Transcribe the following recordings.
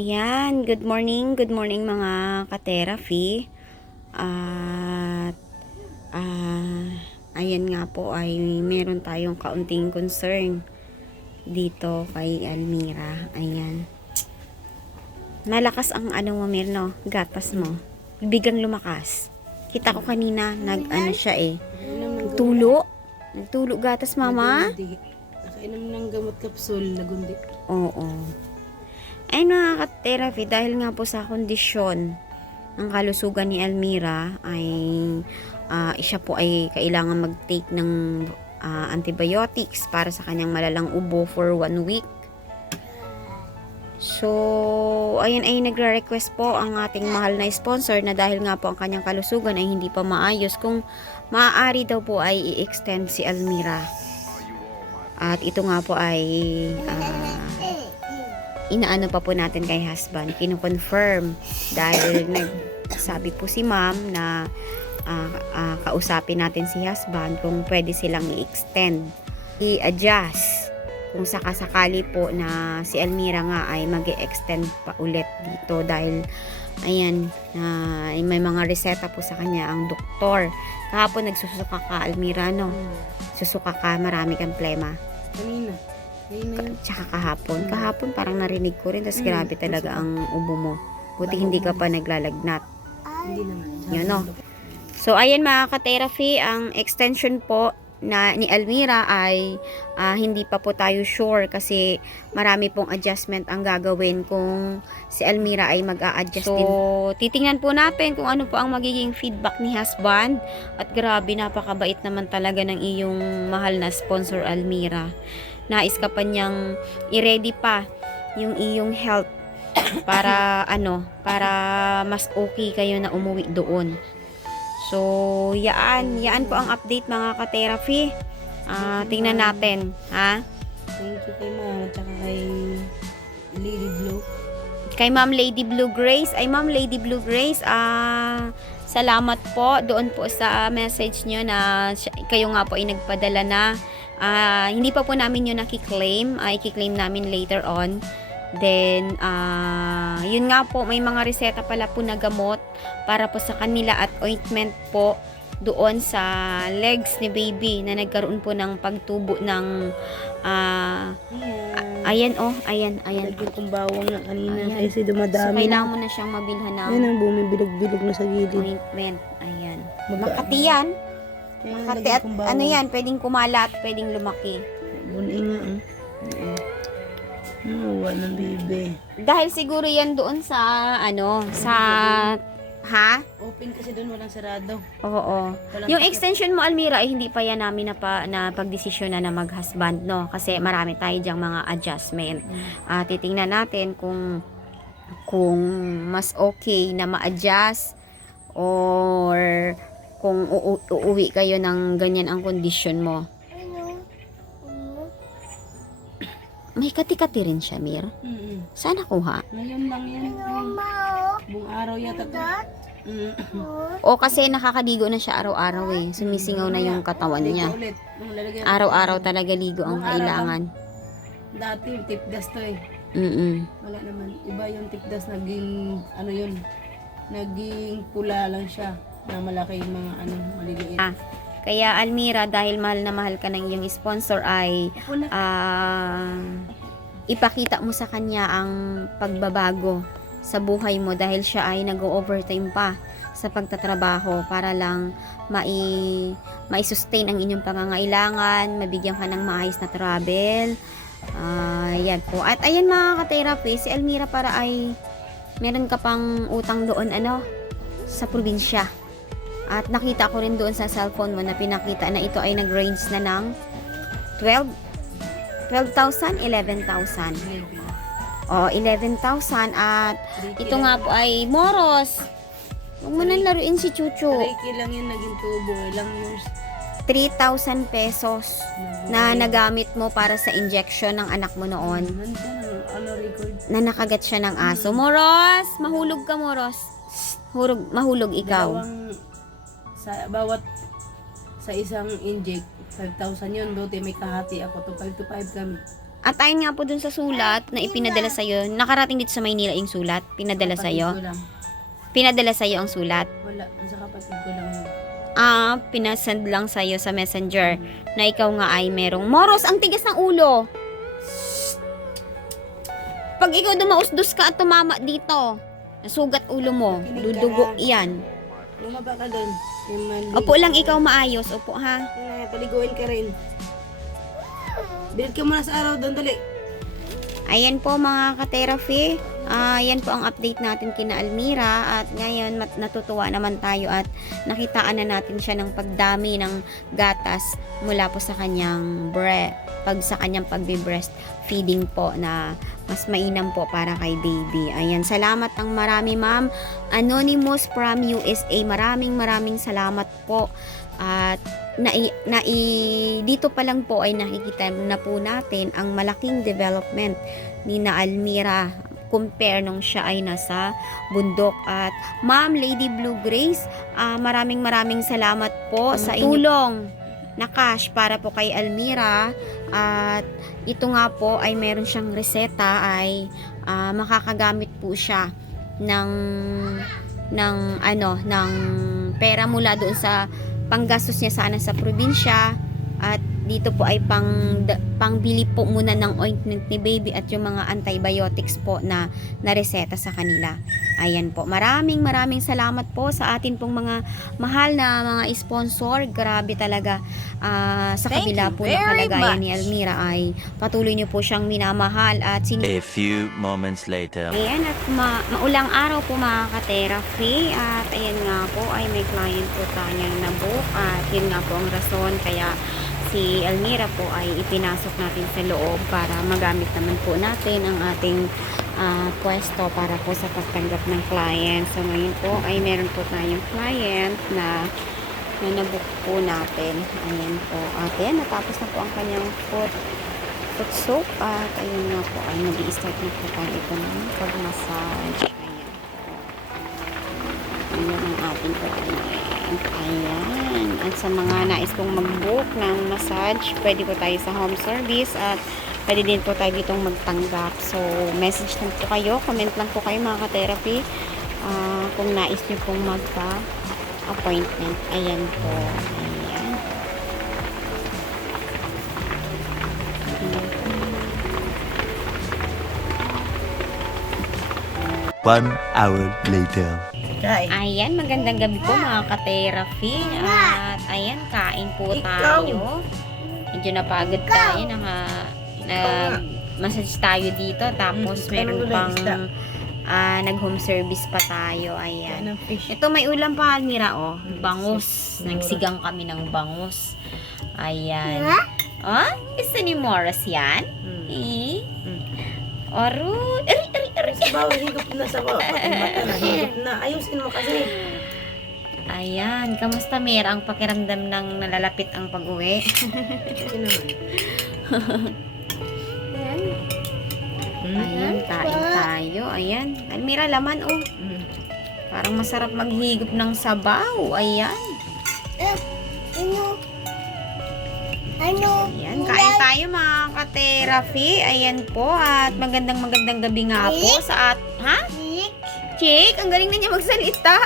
Ayan, good morning mga ka-therapy. At ayan nga po ay meron tayong kaunting concern dito kay Almira. Ayan. Malakas ang ano mo, Mirno, gatas mo. Biglang lumakas. Kita ko kanina, nag-ano siya Nagtulo. Nagtulo gatas, mama. Nakainom ng gamot kapsul, nagundi. Oo. Ay mga ka-therapy, dahil nga po sa kondisyon ng kalusugan ni Almira ay siya po ay kailangan mag-take ng antibiotics para sa kanyang malalang ubo for 1 week. So, ayun ay nagre-request po ang ating mahal na sponsor na dahil nga po ang kanyang kalusugan ay hindi pa maayos, kung maaari daw po ay i-extend si Almira. At ito nga po ay inaano pa po natin kay husband, kino-confirm dahil nagsabi po si ma'am na kausapin natin si husband kung pwede silang i-extend, i-adjust kung sakasakali po na si Almira nga ay mag-extend pa ulit dito dahil ayan, may mga reseta po sa kanya ang doktor. Kahapon nagsusuka ka, Almira, no? Susuka ka, marami kang plema. Kanina. Tsaka kahapon parang narinig ko rin, tas grabe talaga ang ubo mo. Buti hindi ka pa naglalagnat. Hindi naman. Yun, no? So ayan mga ka-therapy, ang extension po na ni Almira ay hindi pa po tayo sure kasi marami pong adjustment ang gagawin kung si Almira ay mag-a-adjust din. So titingnan po natin kung ano po ang magiging feedback ni husband. At grabe, napakabait naman talaga ng iyong mahal na sponsor, Almira. Nais ka pa niyang i-ready pa yung iyong health para para mas okay kayo na umuwi doon. So, yaan po ang update mga ka-therapy. Tingnan natin, ha? Thank you kay ma'am at saka kay Lady Blue. Kay Ma'am Lady Blue Grace. Ay, Ma'am Lady Blue Grace, salamat po doon po sa message nyo na kayo nga po ay nagpadala na. Hindi pa po namin yun nakiklaim. I-claim namin later on. Then, yun nga po, may mga reseta pala po na gamot para po sa kanila at ointment po doon sa legs ni baby na nagkaroon po ng pagtubo ng ayan. Lagyan kong bawang na kanina Ayan. kasi So, dumadami kailangan mo na siyang mabilhan ng Ayan ang bumibilog-bilog na sa gilid. ointment. Ayan. Makati yan. Makati at ano yan, pwedeng kumalat, pwedeng lumaki. Buni nga. Wala ng bibe. Dahil siguro yan doon sa ha? Open kasi doon, walang sarado. Oo. Yung extension mo, Almira, ay hindi pa yan namin na pagdesisyon na mag-husband, no? Kasi marami tayo dyang mga adjustment. Titingnan natin kung mas okay na ma-adjust or kung uuwi kayo ng ganyan ang condition mo. May kati-kati rin siya, Mir. Saan nakuha? Ngayon lang yan. Buong araw yata to. O kasi nakakaligo na siya araw-araw eh. Sumisingaw na yung katawan niya. Ulit. Araw-araw talaga ligo ang kailangan. Dati yung tipdas to eh. Wala naman. Iba yung tipdas, naging naging pula lang siya. Na malaki yung mga maliliit. Kaya Almira, dahil mahal na mahal ka ng iyong sponsor ay ipakita mo sa kanya ang pagbabago sa buhay mo dahil siya ay nag-overtime pa sa pagtatrabaho para lang mai-sustain ang inyong pangangailangan, mabigyan ka ng maayos na travel. Yan po. At ayan mga ka-therapy, si Almira para ay meron ka pang utang doon sa probinsya. At nakita ko rin doon sa cellphone mo na pinakita na ito ay nag-range na ng 12,000, 11,000. O, 11,000 at ito nga po ay moros. Huwag mo nang laruin si Chucho. Reiki lang yun, naging tubo. Ilang years. 3,000 pesos na nagamit mo para sa injection ng anak mo noon. Record. Na nakagat siya ng aso. Moros! Mahulog ka, Moros. Mahulog ikaw. Sa isang inject, 5,000 yun. Buti may kahati ako. 5 to 5 kami. At ayun nga po dun sa sulat na ipinadala sa'yo, nakarating dito sa Maynila yung sulat, pinadala Kapatid sa'yo. ko lang. Pinadala sa'yo ang sulat. Wala, nasa kapatid ko lang yun. Pinasend lang sa'yo sa messenger na ikaw nga ay merong Moros, ang tigas ng ulo. Pag ikaw dumausdos ka at tumama dito, nasugat ulo mo, Makinig ka, dudugo ha? yan. Lumaba ka doon. Opo lang ikaw maayos, opo ha. Paliguin ka rin. Bilid ka muna sa araw doon, dali. Ayan po mga ka-therapy. Yan po ang update natin kina Almira at ngayon natutuwa naman tayo at nakitaan na natin siya ng pagdami ng gatas mula po sa kanyang sa kanyang pagbe-breast feeding po na mas mainam po para kay baby. Ayan, salamat ang marami ma'am. Anonymous from USA. Maraming salamat po. At dito pa lang po ay nakikita na po natin ang malaking development ni na Almira compare nung siya ay nasa bundok. At Ma'am Lady Blue Grace, maraming salamat po sa tulong na cash para po kay Almira. At ito nga po ay meron siyang reseta ay makakagamit po siya ng pera mula doon sa panggastos niya sana sa probinsya at dito po ay pangbili po muna ng ointment ni baby at yung mga antibiotics po na reseta sa kanila. Ayan po. Maraming salamat po sa atin pong mga mahal na mga sponsor. Grabe talaga. Sa kabila po ng kalagayan ni Almira ay patuloy niyo po siyang minamahal at A few moments later. ayan, at maulang araw po mga ka-therapy. At ayan nga po ay may client po tayo na book. At yun nga po ang rason kaya si Almira po ay ipinasok natin sa loob para magamit naman po natin ang ating pwesto para po sa pagtanggap ng client. So ngayon po ay meron po tayong client na nabook po natin. Ayan po. At ayan, natapos na po ang kanyang foot soap. At ayun nga po ay mag-i-start na po tayo ito ng pag-massage. Ayan po. Ayan ang ating client. Ayan. At sa mga nais pong mag-book ng massage, pwede po tayo sa home service at pwede din po tayo ditong magtanggap. So, message lang po kayo, comment lang po kayo mga ka-therapy kung nais nyo pong magpa-appointment. Ayan po. Ayan. 1 hour later. Ayan, magandang gabi po mga ka-therapy. At ayan, kain po tayo. Medyo napagod tayo. Nag-massage tayo dito. Tapos meron pang nag-home service pa tayo. Ayan. Ito may ulam pa, Almira, oh. Bangus. Nagsigang kami ng bangus. Ayan. Oh, gusto ni Morris yan? Aro. Bawa, higop na sa ko. Mata na, higop na. Ayusin mo kasi. Ayan, kamusta Mir ang pakiramdam ng nalalapit ang pag-uwi? Okay naman. Ayan, kain tayo. Ayan, Almira, laman oh. Parang masarap maghigop ng sabaw. Ayan. Ayan, kain tayo mga ka-therapy. Ayan po, at magandang gabi nga po sa ha? Chick, ang galing na niya magsalita.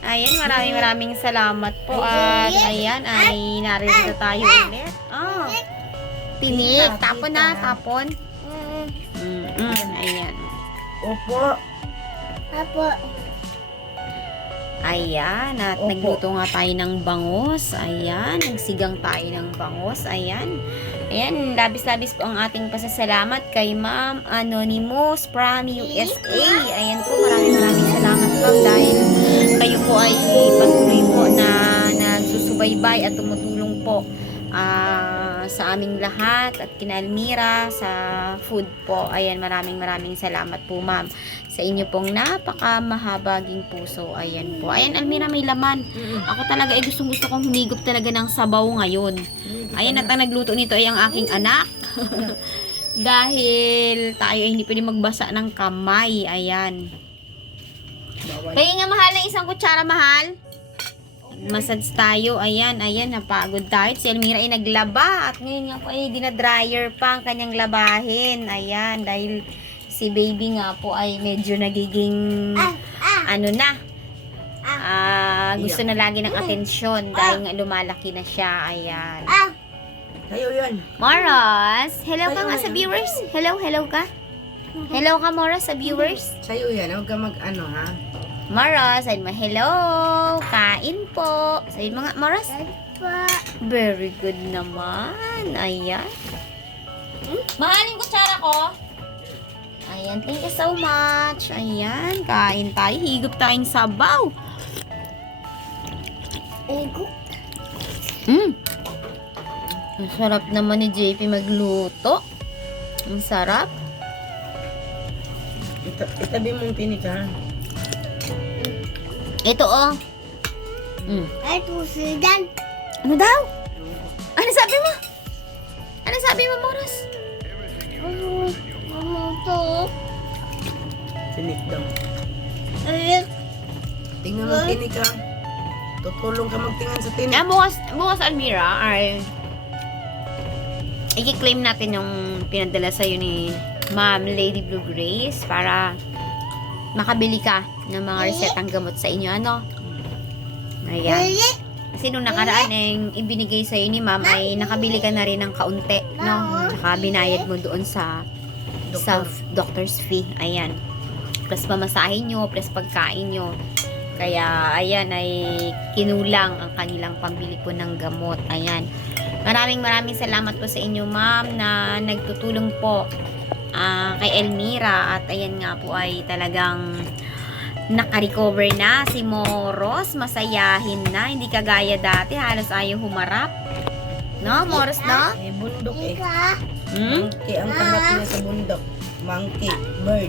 Ayan, maraming salamat po. At ayan, ay narito tayo ulit. Oh, tinik. Tapon na, tapon. Ayan. Opo. Ayan, at Opo. nagluto nga tayo ng bangus. Ayan, nagsigang tayo ng bangus. Ayan. Ayan, labis-labis po ang ating pasasalamat kay Ma'am Anonymous from USA. Ayan po, maraming salamat po dahil kayo po ay patuloy po na nagsusubaybay at tumutulong po sa aming lahat at kina Almira sa food po. Ayan, maraming salamat po ma'am sa inyo pong napakamahaging puso. Ayan po. Ayan, Almira, may laman. Ako talaga ay gusto kong humigop talaga ng sabaw ngayon. Ayan, at ang nagluto nito ay ang aking anak. Dahil tayo ay hindi pwede magbasa ng kamay. Ayan. Kaya nga mahal ng isang kutsara, mahal. Massage tayo. Ayan, napagod tayo. Si Elmira ay naglaba. At ngayon nga po ay dinadryer pa ang kanyang labahin. Ayan, dahil si baby nga po ay medyo nagiging, gusto na lagi ng atensyon dahil nga lumalaki na siya. Ayan. Kayo yun. Moros, hello ka nga sa viewers. Hello ka. Hello ka, Moros, sa viewers. Sa'yo yan. Huwag ka mag-ano, ha? Moros, sabihin mo, hello, kain po. Sabihin mo nga, Moros. Very good naman. Ayan. Mahaling kutsara ko. Ayan, thank you so much. Ayan, kain tayo. Higop tayong sabaw. Ang sarap naman ni JP magluto. Ang sarap. Itabi mong tinik, ha? Ito, oh. Ano daw? Ano sabi mo? Ano sabi mo, Moros? Tinik daw. Tingnan mo tinik, ha? Tutulong ka magtingnan sa tinik. Bukas, Almira, ay i-claim natin yung pinadala sa'yo ni Ma'am Lady Blue Grace para makabili ka ng mga resetang gamot sa inyo, ano? Ayan. Kasi nung nakaraan, ibinigay sa'yo ni Ma'am ay nakabili ka na rin ng kaunti, no? Saka binayad mo doon sa doctor's fee. Ayan. Plus pamasahin nyo, plus pagkain nyo. Kaya, ayan, ay kinulang ang kanilang pambili po ng gamot. Ayan. Maraming salamat po sa inyo, Ma'am, na nagtutulong po kay Elmira. At ayan nga po ay talagang naka-recover na si Moros. Masayahin na. Hindi kagaya dati. Halos ayaw humarap. No, Moros, no? Eh, bundok eh. Hmm? Monkey ang pangat niya sa bundok. Monkey, bird.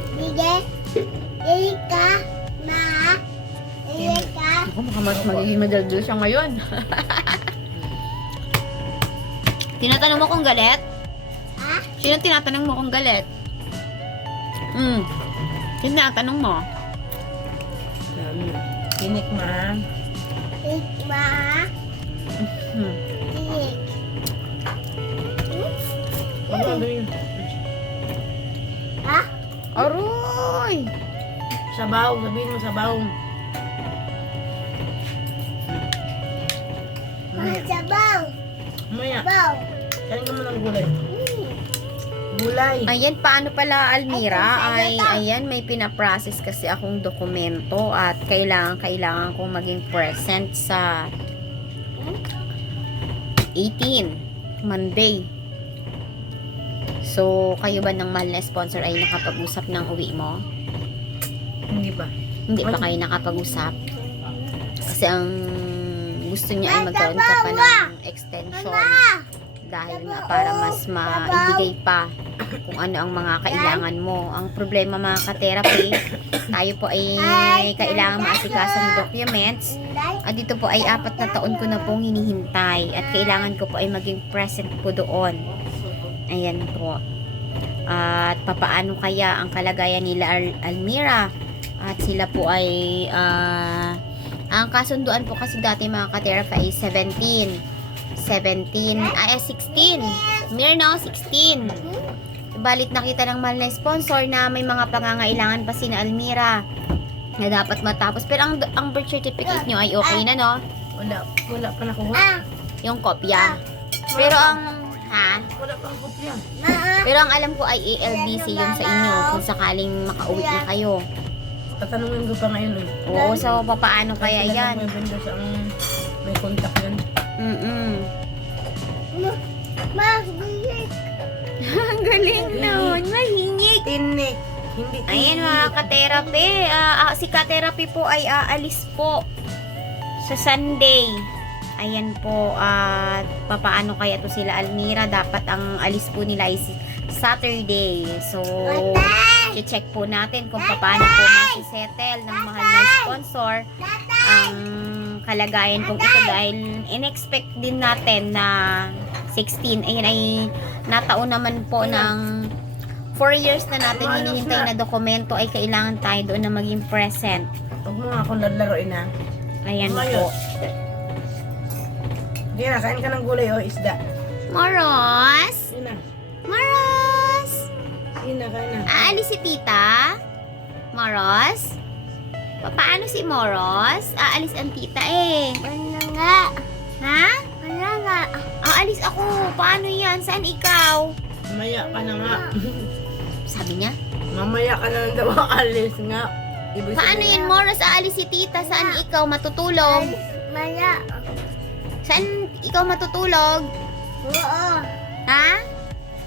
Ako, baka mas magiging madaldal siya ngayon. Tinatanong mo kung galit? Sino tinatanong mo kung galit? Sino tinatanong mo? Tinik, ma. Ano yun? Aroy! Sabaw, sabihin mo sabaw. Maya, kain ka mo ng gulay. Gulay. Ayan, paano pala, Almira? Ayan, may pinaprocess kasi akong dokumento at kailangan kong maging present sa 18, Monday. So, kayo ba ng mahal na sponsor ay nakapag-usap ng uwi mo? Hindi ba? Hindi pa kayo nakapag-usap? Kasi ang gusto niya ay magkaroon ka pa ng extension. Dahil nga para mas maibigay pa kung ano ang mga kailangan mo. Ang problema mga ka-therapy, tayo po ay kailangan maasikaso ng documents. At dito po ay 4 na taon ko na pong hinihintay. At kailangan ko po ay maging present po doon. Ayan po. At papaano kaya ang kalagayan nila Almira? At sila po ay ang kasunduan po kasi dati mga ka-therapy ay 16. Mirna, 16. Balit nakita ng mahal na sponsor na may mga pangangailangan pa si na Almira na dapat matapos. Pero ang birth certificate nyo ay okay na, no? Wala pa nakuha. Yung kopya. Pero Wala pang kopya. pero ang alam ko ay ALBC yun sa inyo kung sakaling makauwi na kayo. Tatanungin ko pa ngayon eh. Oo, so papaano kaya Kasi yan? May vendor sa may contact yun. Ang galing nun. Mahingik. Tinik. Hindi tinik. Ayan mga ka-therapy. Si ka-therapy po ay aalis po sa Sunday. Ayan po. At papaano kaya to sila Almira? Dapat ang alis po nila ay Saturday. So, check po natin kung paano po masisettle ng mahal na sponsor ang kalagayan kong ito dahil in-expect din natin na 16. Ayan ay nataon naman po ng 4 years na natin hinihintay na dokumento ay kailangan tayo doon na maging present. Huwag mo nga akong lalaroin na. Ayan po. Sige na, kain ka ng gulay o isda. Moros? Sige na. Moros? Sige na, kain na. Aalis si tita? Moros? Paano si Moros? Aalis ang tita eh. Wala nga. Ha? Wala nga. Aalis ako. Paano yan? Saan ikaw? Mamaya ka na nga. Sabi niya. Mamaya ka na lang daw alis nga. Ibig Paano sabihin- yan, Moros? Aalis si tita. Saan ikaw matutulog? Maya. Saan ikaw matutulog? Oo. Ha?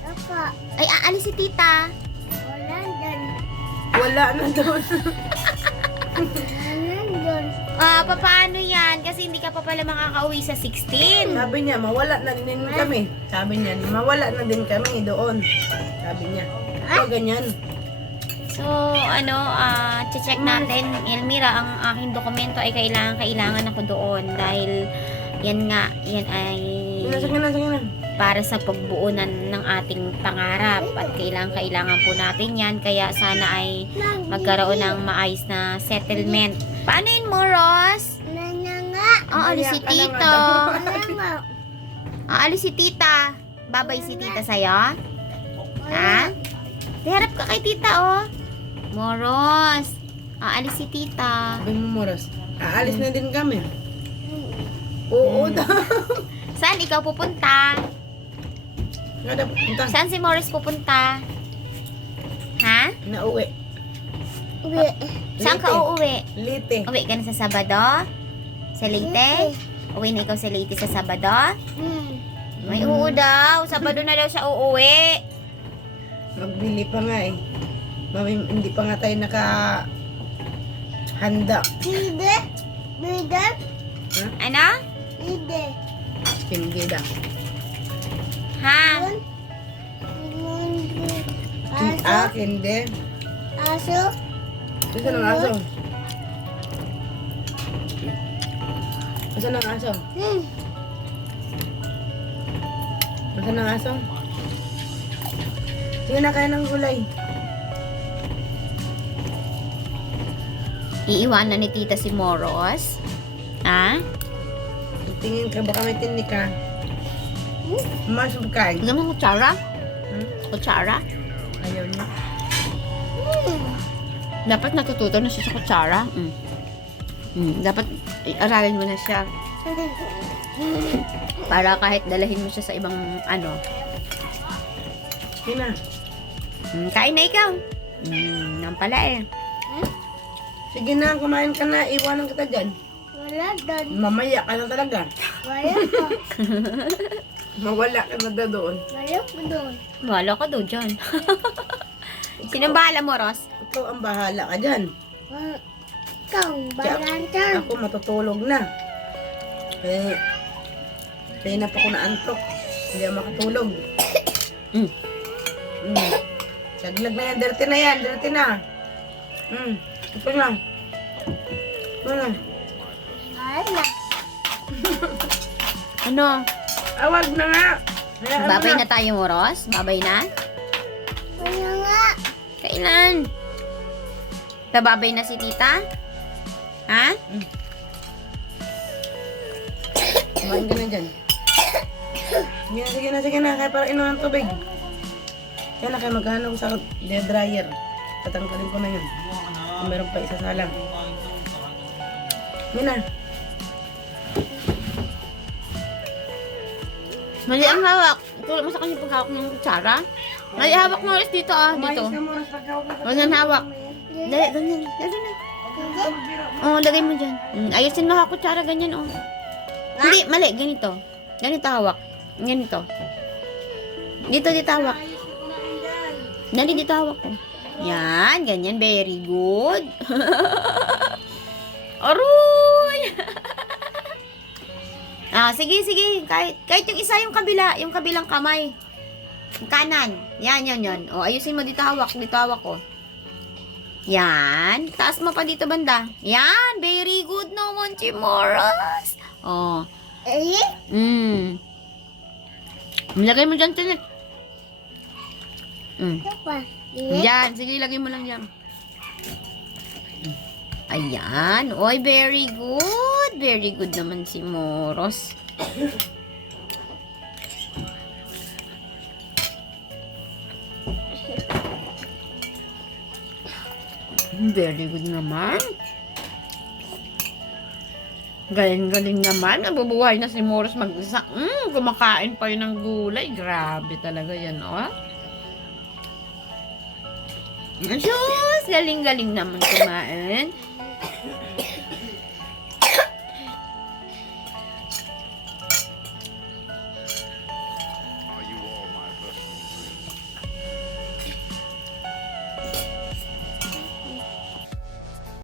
Apa. Ay, aalis si tita. Wala dyan. Wala na daw. Wala dyan. Paano yan? Kasi hindi ka pa pala makakauwi sa 16. Sabi niya, mawala na din kami. Sabi niya, mawala na din kami doon. Sabi niya. O, ganyan. So, check natin. Elmira, ang aking dokumento ay kailangan ako doon dahil yan nga, yan ay Sige na. para sa pagbuo ng ating pangarap at kailangan po natin yan, kaya sana ay magkaroon ng maayos na settlement. Paano yun, Moros? Wala nga. Aalis si Mamaya ka na tita. nga Wala nga. Aalis si tita. Babay si tita sa'yo? Ha? Harap ka kay tita, oh. Moros. Aalis si tita. Sabi mo, Moros, aalis na din kami. Oo daw. Saan ikaw pupunta? Nga daw, punta. Saan si Morris pupunta? Ha? Nauwi. Uwi. Saan ka uuwi? Lite. Uwi ka na sa Sabado? Sa Leyte? Uwi na ikaw sa Leyte sa Sabado? May oo daw. Sabado na daw siya uuwi. Magbili pa nga eh. Hindi pa nga tayo handa. Bide. Bide. Ano? Bide. Hindi daw. Ha? Aso. Hindi. Aso. Gusto ng aso. Gusto ng aso. Gusto ng aso. Sige na, kaya ng gulay. Iiwanan ni tita si Moros? Ha? Tingin ka, baka may tinik ka. Masok ka. Gusto mo kutsara? Hmm? Kutsara? Ayaw niya. Dapat natututo na siya sa kutsara. Dapat aralin mo na siya. Para kahit dalahin mo siya sa ibang Sige na. Kain na ikaw. Nang pala eh. Sige na, kumain ka na. Iwanan kita dyan. Wala doon. Mamaya ka na talaga. Wala ka. Mawala ka na doon. Wala ka doon. Bahala ka daw dyan. Sinong bahala mo, Ross? Ikaw ang bahala ka dyan. Ikaw, balantan. Ako matutulog na. Eh, kaya na pa ako naantok. Hindi ako makatulog. Saglag na yan. Dirty na yan. Dirty na. Ito na. Ito na. Wala. Ano? Awag na nga. Hayaan mo Babay na tayo mo, Ross? Babay na? Wala nga. Kailan? Babay na si tita? Ha? Kumain ka na dyan. Sige na. Kaya parang inuman ng tubig. Kaya na kayo maghanap sa dryer. Tatanggalin ko na yun. Kung meron pa isa salang. Yun na. Mali ang hawak. Tulad mo sa kanya paghawak ng kutsara. Mali hawak mo ulit dito dito. Kumain ka muna sa pagkawag na. Huwag nang hawak. Dali, ganyan. Dali na. Lagay mo dyan. Ayusin mo ha, kutsara, ganyan, Hindi, mali, ganito. Ganito hawak. Ganito. Dito hawak. Dali, dito hawak ko. Yan, ganyan, very good. Aroy! Sige. Kahit yung isa yung kabilang kamay. Yung kanan. Yan. Ayusin mo dito hawak ko. Yan. Taas mo pa dito banda. Yan. Very good naman, Chimoras. Lagay mo dyan, Tinik. Apa? Yan. Sige, lagay mo lang dyan. Ayan. Oy, very good. Very good naman si Moros. Very good naman. Galing-galing naman. Nabubuhay na si Morris mag-isa. Kumakain pa yun ng gulay. Grabe talaga yan, oh. Diyos! Galing-galing naman kumain.